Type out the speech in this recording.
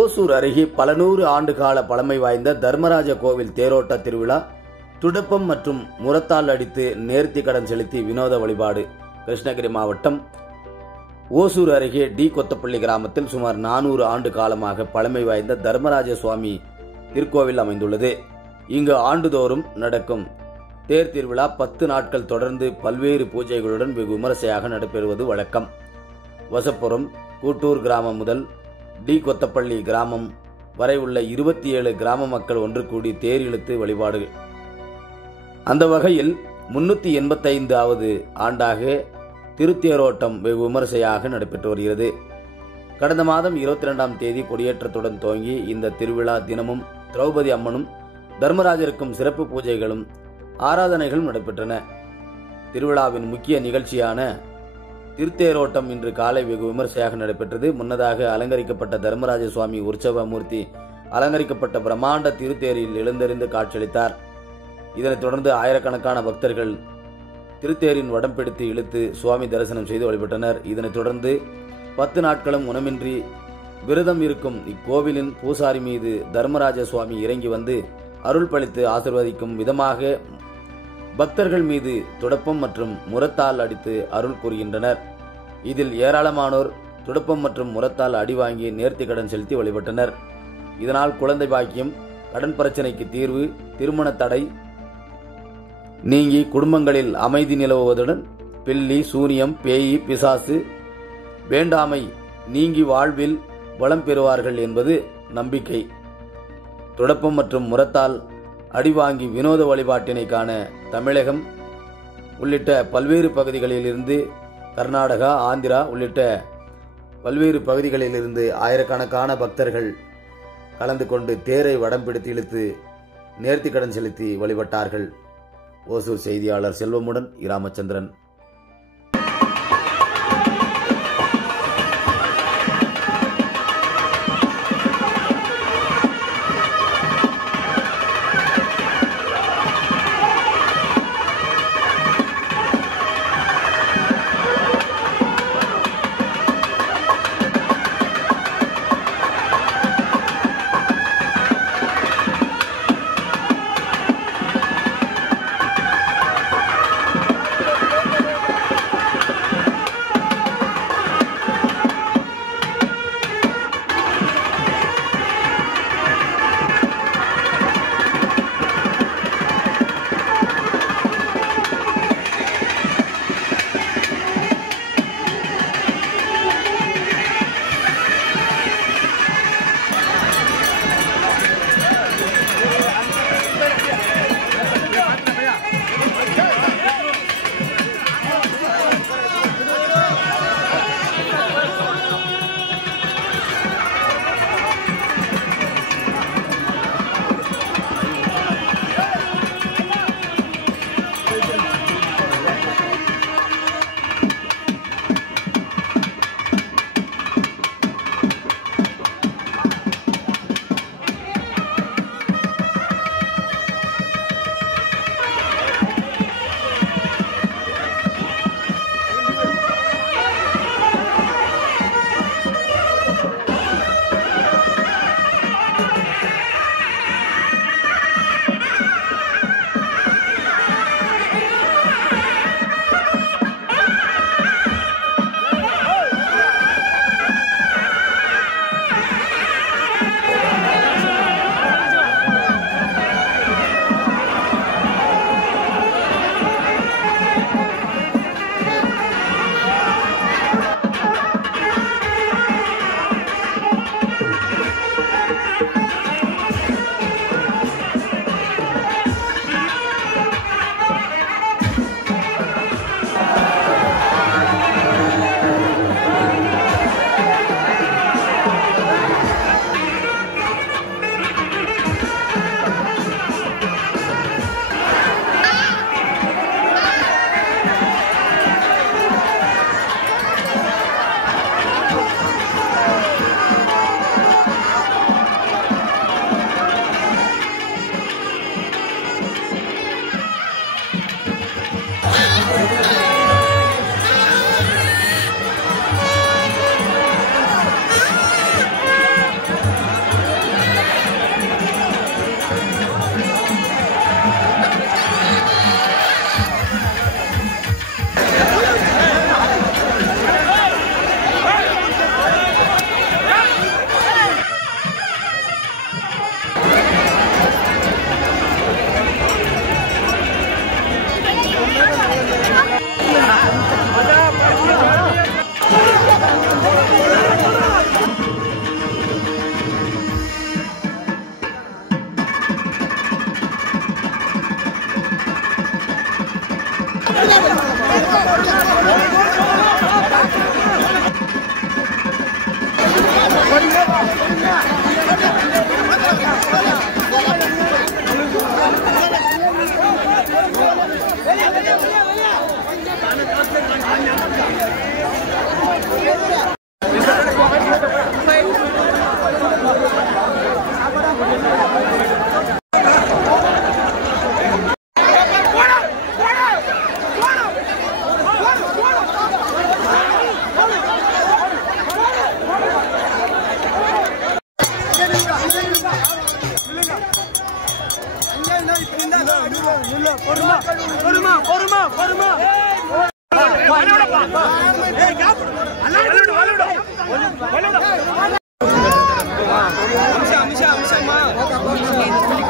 ஓசூர் அருகே பல நூறு ஆண்டு கால பழமை வாய்ந்த தர்மராஜ கோவில் தேரோட்ட திருவிழா துடப்பம் மற்றும் முரத்தால் அடித்து நேர்த்தி கடன் செலுத்தி வினோத வழிபாடு. கிருஷ்ணகிரி மாவட்டம் ஓசூர் அருகே டி கொத்தப்பள்ளி கிராமத்தில் சுமார் 400 ஆண்டு காலமாக பழமை வாய்ந்த தர்மராஜ சுவாமி திருக்கோவில் அமைந்துள்ளது. இங்கு ஆண்டுதோறும் நடக்கும் தேர் திருவிழா 10 நாட்கள் தொடர்ந்து பல்வேறு பூஜைகளுடன் வெகு விமரிசையாக நடைபெறுவது வழக்கம். வசப்புரம் கூட்டூர் கிராமம் முதல் டி கொத்தப்பள்ளி கிராமம் வரை உள்ள 27 கிராம மக்கள் ஒன்று கூடி தேர் இழுத்து வழிபாடு. அந்த வகையில் 385வது ஆண்டாக திருத்தேரோட்டம் வெகு விமரிசையாக நடைபெற்று வருகிறது. கடந்த மாதம் 22ஆம் தேதி கொடியேற்றத்துடன் துவங்கி இந்த திருவிழா தினமும் திரௌபதி அம்மனும் தர்மராஜருக்கும் சிறப்பு பூஜைகளும் ஆராதனைகளும் நடைபெற்றன. திருவிழாவின் முக்கிய நிகழ்ச்சியான திருத்தேரோட்டம் இன்று காலை வெகு விமரிசையாக நடைபெற்றது. முன்னதாக அலங்கரிக்கப்பட்ட தர்மராஜ சுவாமி உற்சவ மூர்த்தி அலங்கரிக்கப்பட்ட பிரம்மாண்ட திருத்தேரில் எழுந்தறிந்து காட்சியளித்தார். இதனைத் தொடர்ந்து ஆயிரக்கணக்கான பக்தர்கள் திருத்தேரின் வடம் பிடித்து இழுத்து சுவாமி தரிசனம் செய்து வழிபட்டனர். இதனைத் தொடர்ந்து 10 நாட்களும் உணவின்றி விரதம் இருக்கும் இக்கோவிலின் பூசாரி மீது தர்மராஜ சுவாமி இறங்கி வந்து அருள் பளித்து ஆசிர்வதிக்கும் விதமாக பக்தர்கள் மீது துடப்பம் மற்றும் முரத்தால் அடித்து அருள் கூறுகின்றனர். இதில் ஏராளமானோர் துடப்பம் மற்றும் முரத்தால் அடி வாங்கி நேர்த்தி கடன் செலுத்தி வழிபட்டனர். இதனால் குழந்தை பாக்கியம், கடன் பிரச்சனைக்கு தீர்வு, திருமண தடை நீங்கி குடும்பங்களில் அமைதி நிலவுவதுடன் பில்லி, சூனியம், பேயி, பிசாசு வேண்டாமை நீங்கி வாழ்வில் வளம் பெறுவார்கள் என்பது நம்பிக்கை. துடப்பம் மற்றும் முரத்தால் அடிவாங்கி வினோத வழிபாட்டினை காண தமிழகம் உள்ளிட்ட பல்வேறு பகுதிகளிலிருந்து, கர்நாடகா, ஆந்திரா உள்ளிட்ட பல்வேறு பகுதிகளிலிருந்து ஆயிரக்கணக்கான பக்தர்கள் கலந்து கொண்டு தேரை வடம் பிடித்து இழுத்து நேர்த்தி கடன் செலுத்தி வழிபட்டார்கள். ஓசூர் செய்தியாளர் செல்வமுடன் ராமச்சந்திரன். Amsha